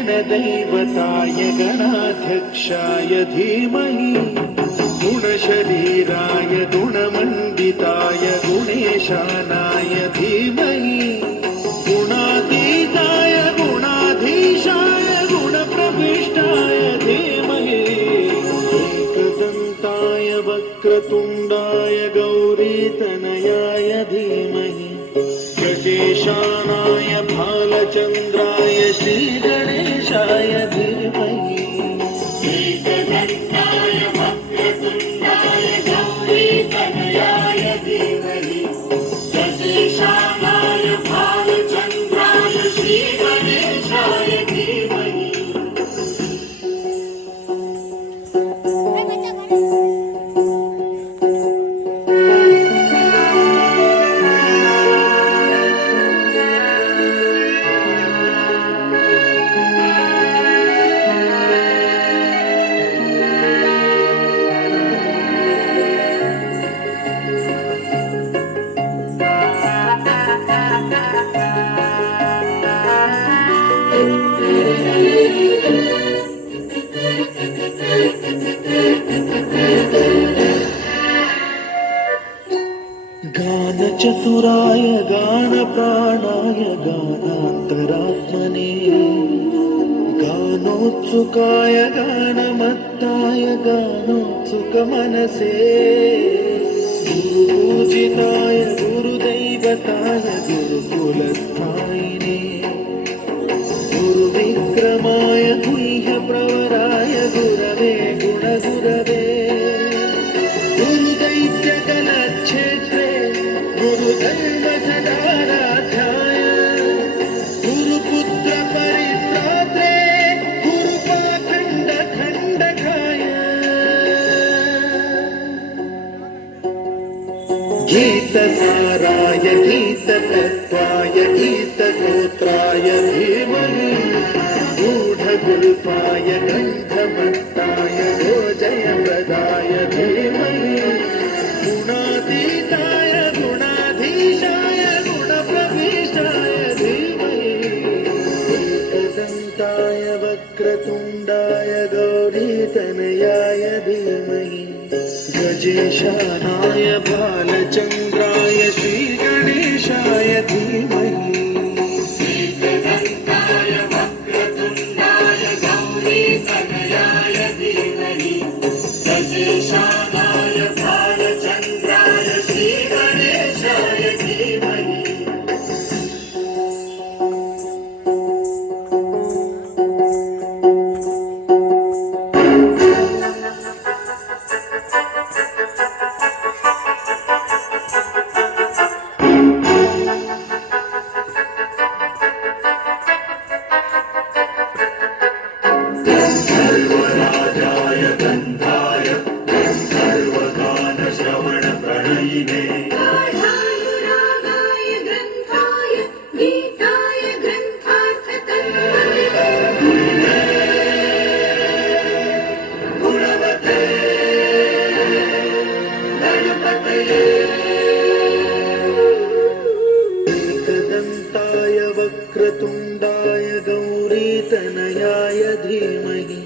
गणदैवताय गणाध्यक्षाय धीमहि गुणशरीराय गुणमण्डिताय गुणेशानाय धीमहि गुणातीताय गुणाधीशाय गुणप्रविष्टाय धीमहि एकदन्ताय वक्रतुण्डाय गौरीतनयाय धीमहि गजेशानाय भालचन्द्राय श्रीगणेशाय धीमहि एकदन्ताय वक्रतुण्डाय गौरीतनयाय धीमहि गजेशानाय भालचन्द्राय श्रीगणेशाय धीमहि गानचतुराय गानप्राणाय गानान्तरात्मने गानोत्सुकाय गानमत्ताय गानोत्सुकमनसे गुरुपूजिताय गुरुदैवताय गुरुकुलस्थायिने गुरुविक्रमाय गुह्यप्रवराय गुरवे गुणगुरवे गुरुदैत्यकलक्षेत्रे गुरुधर्मसदाराध्याय गुरुपुत्र परित्रात्रे गुरुपाखण्डखण्डकाय गीतसाराय गीततत्त्वाय गीतगोत्राय धीमहि गूढगुल्पाय गन्धमत्ताय गोजयप्रदाय धीमहि गुणातीताय गुणाधीशाय गुणप्रविष्टाय धीमहि एकदन्ताय वक्रतुण्डाय गौरीतनयाय धीमहि गजेशानाय भालचन्द्राय श्रीगणेशाय धीमहि एकदन्ताय वक्रतुण्डाय गौरीतनयाय धीमहि गजेशानाय भालचन्द्राय श्रीगणेशाय धीमहि गन्धर्वराजाय गन्धाय गन्धर्वगानश्रवणप्रणयिने गाढानुरागाय ग्रन्थाय गीताय ग्रन्थार्थतन्मने गुणवते गणपतये एकदन्ताय वक्रतुण्डाय गौरीतनयाय धीमहि